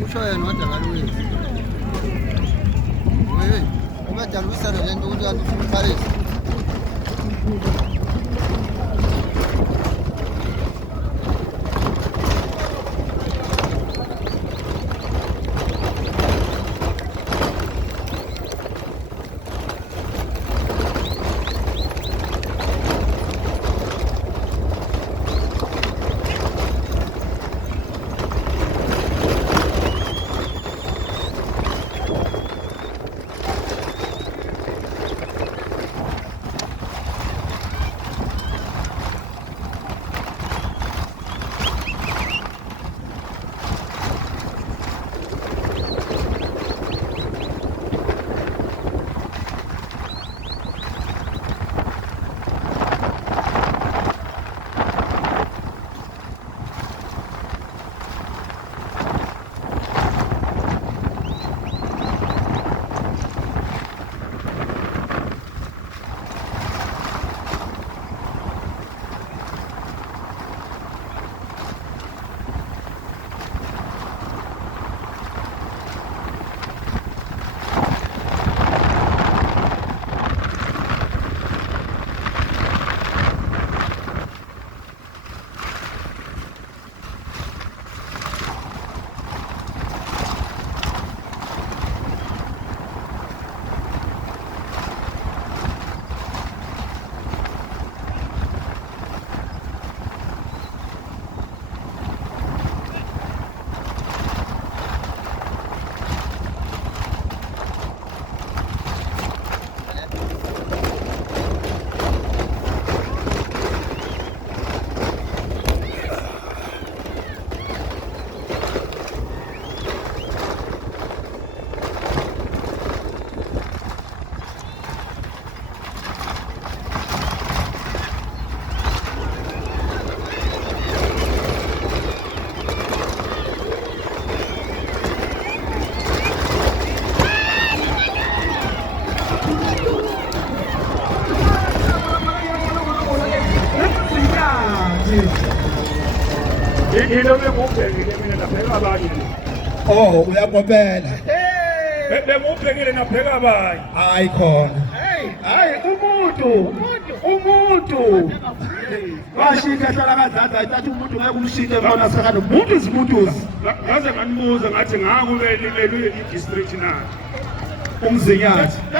kusho yena kodwa kalungile. Ubedala ubisana le nto ukuthi kanti ufuna ukukhalisa. Into bengubhekile mina napheka abanye. Oh, uyakopela. Bengubhekile napheka abanye. Hayi khona. Hayi umuntu. Washika hlala kadlala ayithatha umuntu ngeke umshike bona sakana umuntu izimuntuzi. Ngaze nganibuza ngathi ngakube leli i-district na. Umzinyathi.